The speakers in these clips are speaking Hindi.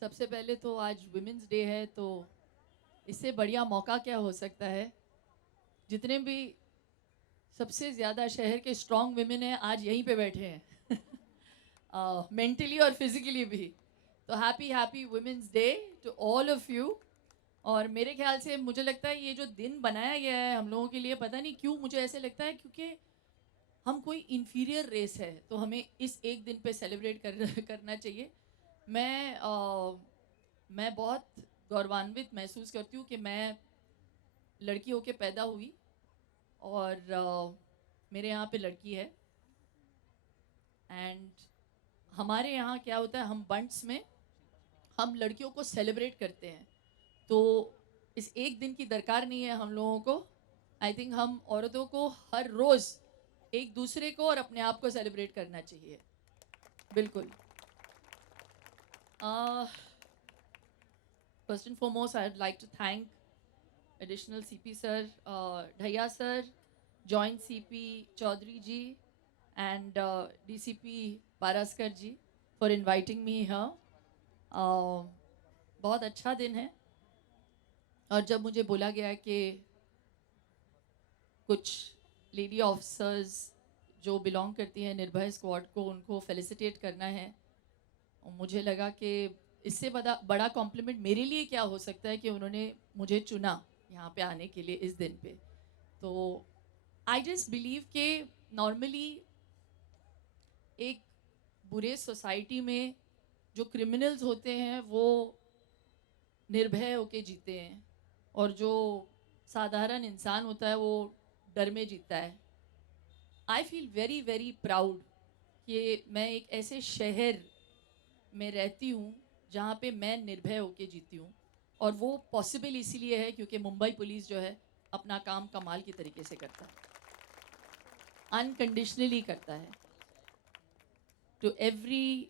सबसे पहले तो आज वुमेंस डे है, तो इससे बढ़िया मौका क्या हो सकता है। जितने भी सबसे ज़्यादा शहर के स्ट्रॉन्ग वुमेन हैं आज यहीं पे बैठे हैं मेंटली और फिजिकली भी। तो happy happy women's day to all of you. और मेरे ख्याल से मुझे लगता है ये जो दिन बनाया गया है हम लोगों के लिए, पता नहीं क्यों मुझे ऐसे लगता है क्योंकि हम कोई इंफीरियर रेस है, तो हमें इस एक दिन पे सेलिब्रेट करना चाहिए। मैं बहुत गौरवान्वित महसूस करती हूँ कि मैं लड़की होके पैदा हुई और मेरे यहाँ पे लड़की है। एंड हमारे यहाँ क्या होता है, हम बंट्स में हम लड़कियों को सेलिब्रेट करते हैं, तो इस एक दिन की दरकार नहीं है हम लोगों को। आई थिंक हम औरतों को हर रोज़ एक दूसरे को और अपने आप को सेलिब्रेट करना चाहिए। बिल्कुल। First and foremost I would like to thank additional CP sir Dhaiya sir, joint CP Chaudhary ji and DCP Baraskar ji for inviting me here. बहुत अच्छा दिन है। और जब मुझे बोला गया कि कुछ लेडी ऑफिसर्स जो बिलोंग करती हैं निर्भय स्क्वाड को, उनको फेलिसिटेट करना है, और मुझे लगा कि इससे बड़ा कॉम्प्लीमेंट मेरे लिए क्या हो सकता है कि उन्होंने मुझे चुना यहाँ पे आने के लिए इस दिन पे। तो आई जस्ट बिलीव कि नॉर्मली एक बुरे सोसाइटी में जो क्रिमिनल्स होते हैं वो निर्भय होके जीते हैं, और जो साधारण इंसान होता है वो डर में जीता है। I feel very very proud कि मैं एक ऐसे शहर में रहती हूँ जहाँ पे मैं निर्भय होके जीती हूँ, और वो पॉसिबल इसीलिए है क्योंकि मुंबई पुलिस जो है अपना काम कमाल की तरीके से करता है, अनकंडीशनली करता है। To every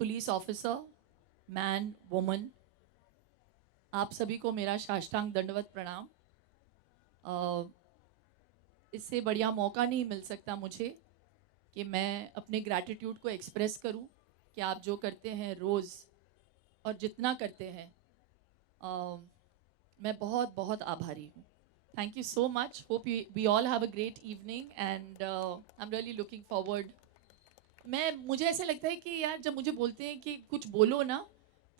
police officer, man, woman, आप सभी को मेरा साष्टांग दंडवत प्रणाम। इससे बढ़िया मौका नहीं मिल सकता मुझे कि मैं अपने ग्रैटिट्यूड को एक्सप्रेस करूं कि आप जो करते हैं रोज़ और जितना करते हैं, मैं बहुत बहुत आभारी हूँ। Thank you so much. Hope we all have a great evening and I am really looking forward. मुझे ऐसे लगता है कि यार जब मुझे बोलते हैं कि कुछ बोलो ना,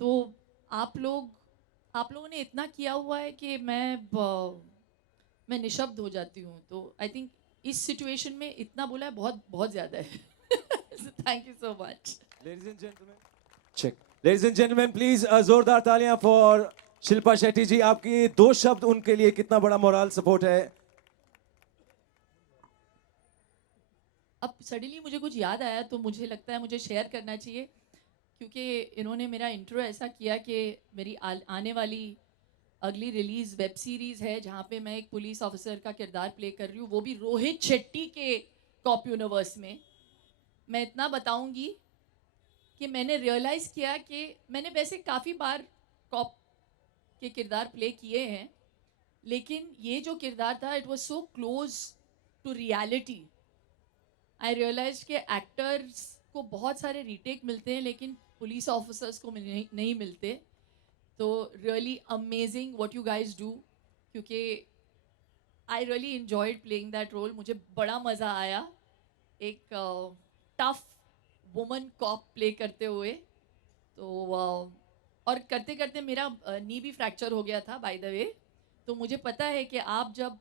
तो आप लोगों ने इतना किया हुआ है कि मैं निशब्द हो जाती हूँ। तो आई थिंक इस सिचुएशन में इतना बोला है बहुत बहुत ज़्यादा है। Thank you so much. Ladies and gentlemen, check. Ladies and gentlemen, please जोरदार तालियां for शिल्पा शेट्टी जी। आपकी दो शब्द उनके लिए कितना बड़ा मोरल सपोर्ट है। अब सडनली मुझे कुछ याद आया तो मुझे लगता है मुझे शेयर करना चाहिए, क्योंकि इन्होंने मेरा इंट्रो ऐसा किया कि मेरी आने वाली अगली रिलीज वेब सीरीज़ है जहाँ पे मैं एक पुलिस ऑफिसर का किरदार प्ले कर रही हूँ, वो भी रोहित शेट्टी के कॉप यूनिवर्स में। मैं इतना बताऊंगी कि मैंने रियलाइज़ किया कि मैंने वैसे काफ़ी बार कॉप के किरदार प्ले किए हैं, लेकिन ये जो किरदार था it was so close to reality. I realize कि एक्टर्स को बहुत सारे रीटेक मिलते हैं लेकिन पुलिस ऑफिसर्स को नहीं मिलते। तो really amazing what you guys do, क्योंकि I really enjoyed playing that role. मुझे बड़ा मज़ा आया एक टफ वुमन कॉप प्ले करते हुए। तो और करते करते मेरा नी भी फ्रैक्चर हो गया था बाय द वे। तो मुझे पता है कि आप जब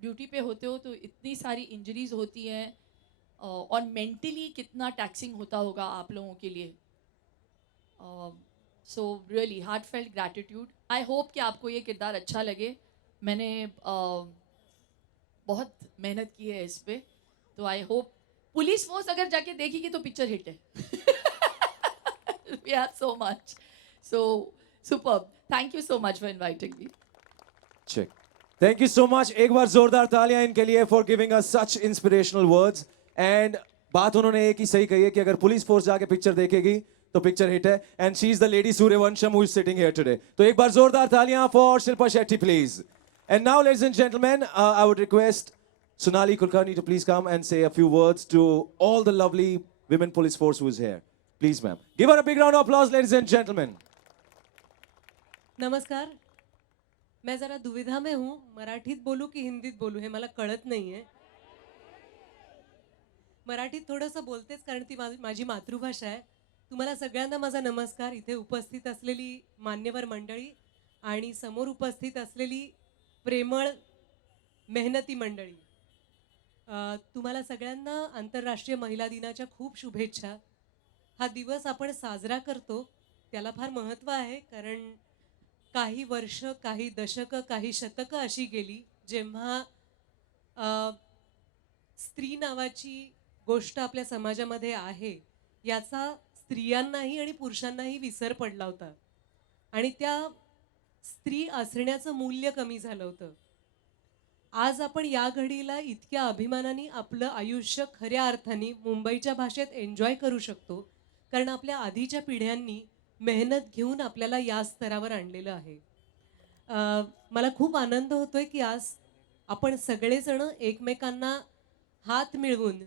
ड्यूटी पे होते हो तो इतनी सारी इंजरीज होती हैं, और मेंटली कितना टैक्सिंग होता होगा आप लोगों के लिए। So really heart felt gratitude. I hope कि आपको ये किरदार अच्छा लगे। मैंने बहुत मेहनत की है इस पे, तो आई होप पुलिस फोर्स अगर जाके देखेगी तो पिक्चर हिट है। We have so much. So superb. Thank you so much for inviting me. Check. Thank you so much. एक बार जोरदार तालियां इनके लिए for giving us such inspirational words. And बात उन्होंने एक ही सही कही है कि अगर पुलिस फोर्स जाके पिक्चर देखेगी तो पिक्चर हिट है। And she is the lady Suryavansham who is sitting here today. तो एक बार जोरदार तालियां for Shilpa Shetty, please. And now, ladies and gentlemen, I would request Sonali Kulkarni to please come and say a few words to all the lovely women police force who is here. Please, ma'am. Give her a big round of applause, ladies and gentlemen. नमस्कार. मैं जरा दुविधा में हूँ, मराठीत बोलू की हिंदीत बोलू हे मला कळत नाहीये. मराठीत थोडंसं बोलतेच कारण ती माझी मातृभाषा आहे. तुम्हाला सगळ्यांना माझा नमस्कार. इथे उपस्थित असलेली मान्यवर मंडळी आणि समोर उपस्थित असलेली प्रेमळ मेहनती मंडळी. तुम्हाला सगळ्यांना आंतरराष्ट्रीय महिला दिनाच्या खूप शुभेच्छा. हा दिवस आपण साजरा करतो त्याला फार महत्त्व आहे कारण काही वर्ष, काही दशकं, काही शतकं अशी गेली जेव्हा स्त्री नावाची गोष्ट आपल्या समाजामध्ये आहे याचा स्त्रियांनाही आणि पुरुषांनाही विसर पडला होता आणि त्या स्त्री असण्याचं मूल्य कमी झालं होतं. आज आपण या घडीला इतक्या अभिमानाने आपलं आयुष्य खऱ्या अर्थाने मुंबईच्या भाषेत एन्जॉय करू शकतो कारण आपल्या आधीच्या पिढ्यांनी मेहनत घेऊन आपल्याला या स्तरावर आणलेलं आहे. मला खूप आनंद होतोय की आज आपण सगळेजण एकमेकांना हात मिळवून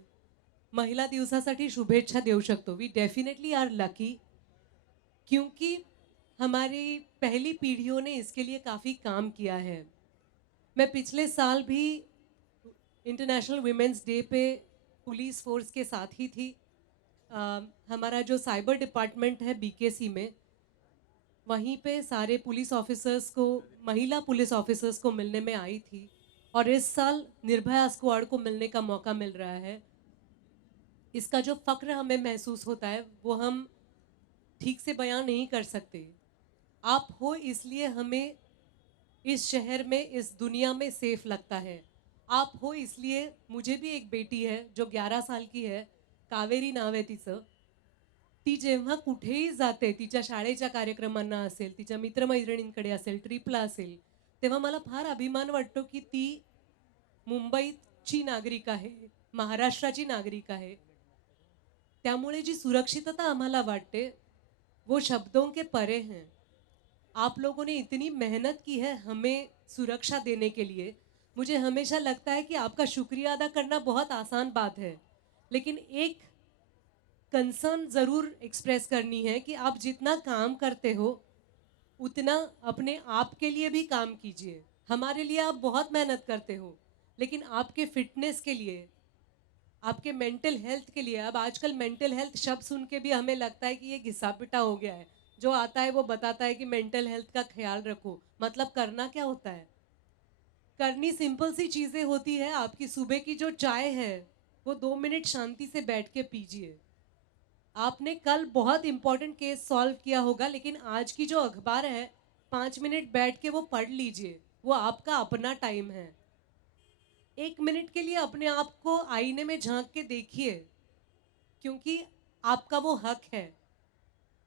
महिला दिवसासाठी शुभेच्छा देऊ शकतो. वी डेफिनेटली आर लकी क्योंकि हमारी पहली पीढ़ियों ने इसके लिए काफ़ी काम किया है. मैं पिछले साल भी इंटरनेशनल वुमेंस डे पे पुलिस फोर्स के साथ ही थी. हमारा जो साइबर डिपार्टमेंट है बीकेसी में, वहीं पे सारे पुलिस ऑफिसर्स को, महिला पुलिस ऑफिसर्स को मिलने में आई थी और इस साल निर्भया स्क्वाड को मिलने का मौका मिल रहा है. इसका जो फ़क्र हमें महसूस होता है वो हम ठीक से बयां नहीं कर सकते. आप हो इसलिए हमें इस शहर में, इस दुनिया में सेफ लगता है. आप हो इसलिए मुझे भी एक बेटी है जो 11 साल की है, कावेरी नाव आहे तिचं. ती जेव्हा कुठेही जाते, तिच्या शाळेच्या कार्यक्रमांना असेल, तिच्या मित्रमैत्रिणींकडे असेल, ट्रिपला असेल, तेव्हा मला फार अभिमान वाटतो की ती मुंबईची नागरिक आहे, महाराष्ट्राची नागरिक आहे. त्यामुळे जी सुरक्षितता आम्हाला वाटते वो शब्दों के परे हैं. आप लोगों ने इतनी मेहनत की है हमें सुरक्षा देने के लिए. मुझे हमेशा लगता है कि आपका शुक्रिया अदा करना बहुत आसान बात है, लेकिन एक कंसर्न ज़रूर एक्सप्रेस करनी है कि आप जितना काम करते हो उतना अपने आप के लिए भी काम कीजिए. हमारे लिए आप बहुत मेहनत करते हो, लेकिन आपके फिटनेस के लिए, आपके मेंटल हेल्थ के लिए, अब आजकल मेंटल हेल्थ शब्द सुन के भी हमें लगता है कि ये घिसा पिटा हो गया है. जो आता है वो बताता है कि मेंटल हेल्थ का ख्याल रखो. मतलब करना क्या होता है? करनी सिंपल सी चीज़ें होती है. आपकी सुबह की जो चाय है वो 2 मिनट शांति से बैठ के पीजिए. आपने कल बहुत इंपॉर्टेंट केस सॉल्व किया होगा, लेकिन आज की जो अखबार है 5 मिनट बैठ के वो पढ़ लीजिए. वो आपका अपना टाइम है. 1 मिनट के लिए अपने आप को आईने में झांक के देखिए, क्योंकि आपका वो हक है.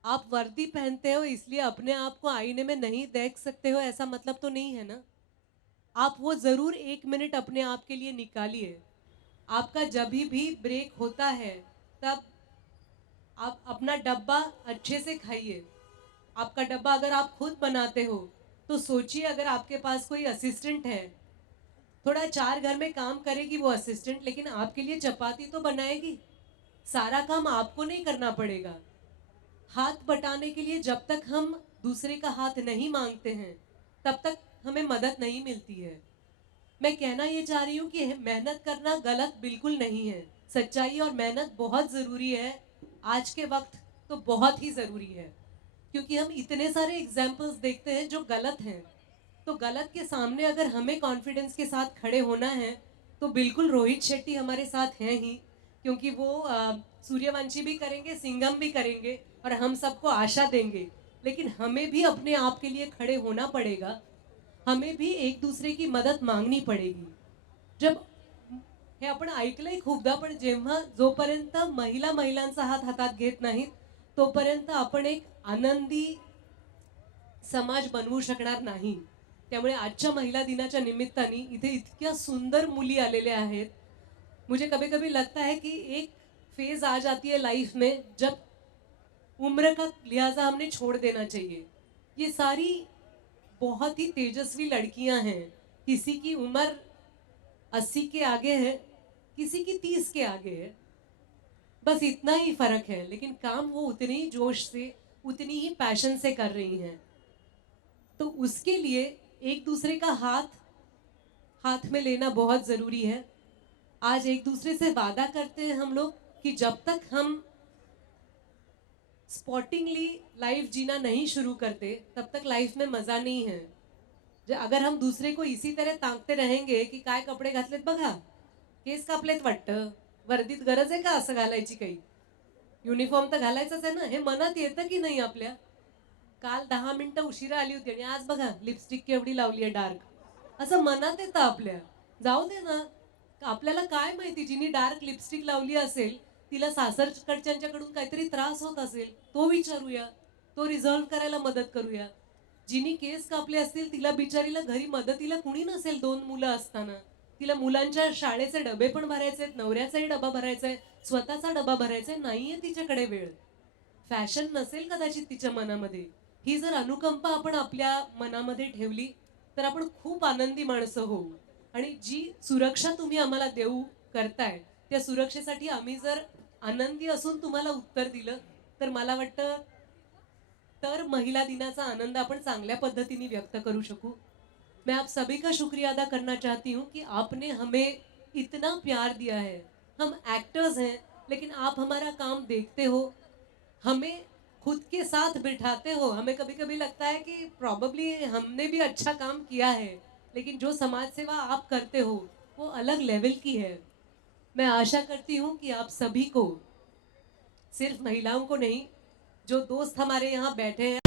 आप वर्दी पहनते हो इसलिए अपने आप को आईने में नहीं देख सकते हो ऐसा मतलब तो नहीं है ना. आप वो ज़रूर 1 मिनट अपने आप के लिए निकालिए. आपका जब भी ब्रेक होता है तब आप अपना डब्बा अच्छे से खाइए. आपका डब्बा अगर आप खुद बनाते हो तो सोचिए अगर आपके पास कोई असिस्टेंट है, थोड़ा 4 घर में काम करेगी वो असिस्टेंट, लेकिन आपके लिए चपाती तो बनाएगी. सारा काम आपको नहीं करना पड़ेगा. हाथ बटाने के लिए जब तक हम दूसरे का हाथ नहीं मांगते हैं तब तक हमें मदद नहीं मिलती है. मैं कहना ये चाह रही हूँ कि मेहनत करना गलत बिल्कुल नहीं है. सच्चाई और मेहनत बहुत ज़रूरी है. आज के वक्त तो बहुत ही ज़रूरी है, क्योंकि हम इतने सारे एग्जाम्पल्स देखते हैं जो गलत हैं. तो गलत के सामने अगर हमें कॉन्फिडेंस के साथ खड़े होना है तो बिल्कुल रोहित शेट्टी हमारे साथ हैं ही, क्योंकि वो सूर्यवंशी भी करेंगे, सिंघम भी करेंगे और हम सबको आशा देंगे. लेकिन हमें भी अपने आप के लिए खड़े होना पड़ेगा. हमें भी एक दूसरे की मदद मागणी पडेगी. जब हे आपण ऐकलंय खूपदा, पण जेव्हा जोपर्यंत महिलांचा हात हातात घेत नाहीत तोपर्यंत आपण एक आनंदी समाज बनवू शकणार नाही. त्यामुळे आजच्या महिला दिनाच्या निमित्ताने इथे इतक्या सुंदर मुली आलेल्या आहेत. मुझे कभी कभी लगता है कि एक फेज आ जाती है लाइफ में जब उम्र का लिहाजा हमने छोड़ देना चाहिए. ये सारी बहुत ही तेजस्वी लड़कियां हैं. किसी की उम्र 80 के आगे है, किसी की 30 के आगे है. बस इतना ही फर्क है, लेकिन काम वो उतने ही जोश से, उतनी ही पैशन से कर रही हैं। तो उसके लिए एक दूसरे का हाथ हाथ में लेना बहुत जरूरी है। आज एक दूसरे से वादा करते हैं हम लोग कि जब तक हम स्पॉटिंगली लाइफ जीना नहीं शुरू करते तब तक लाइफ में मजा नाही है। अगर हम दुसरे को इसी तरह ताकते रहेंगे की काय कपडे घातलेत बघा, केस कापलेत वाटतं, वर्दीत गरज आहे का असं घालायची काही? युनिफॉर्म तर घालायचाच आहे ना, हे मनात येतं की नाही आपल्या? काल 10 मिनिटं उशिरा आली होती आणि आज बघा लिपस्टिक केवढी लावली आहे डार्क. असं मनात येतं आपल्या. जाऊ दे ना. आपल्याला काय माहिती जिनी डार्क लिपस्टिक लावली असेल, तिला सासरकडच्यांच्याकडून काहीतरी त्रास होत असेल, तो विचारूया. तो रिझॉल्व्ह करायला मदत करूया. जिनी केस कापले असतील तिला बिचारीला घरी मदतीला कुणी नसेल 2 मुलं असताना. तिला मुलांच्या शाळेचे डबे पण भरायचे आहेत, नवऱ्याचाही डबा भरायचा आहे, स्वतःचा डबा भरायचा आहे, नाहीये तिच्याकडे वेळ. फॅशन नसेल कदाचित तिच्या मनामध्ये. ही जर अनुकंपा आपण आपल्या मनामध्ये ठेवली तर आपण खूप आनंदी माणसं होऊ. आणि जी सुरक्षा तुम्ही आम्हाला देऊ करताय त्या सुरक्षेसाठी आम्ही जर आनंदी असून तुम्हाला उत्तर दिलं तर मला वाटतं तर महिला दिनाचा आनंद आपण चांगल्या पद्धतीने व्यक्त करू शकू. मैं आप सभी का शुक्रिया अदा करना चाहती हूँ कि आपने हमें इतना प्यार दिया है. हम एक्टर्स हैं लेकिन आप हमारा काम देखते हो, हमें खुद के साथ बिठाते हो. हमें कभी कभी लगता है कि प्रॉबली हमने भी अच्छा काम किया है, लेकिन जो समाज सेवा आप करते हो वो अलग लेवल की है. मैं आशा करती हूँ कि आप सभी को, सिर्फ महिलाओं को नहीं, जो दोस्त हमारे यहाँ बैठे हैं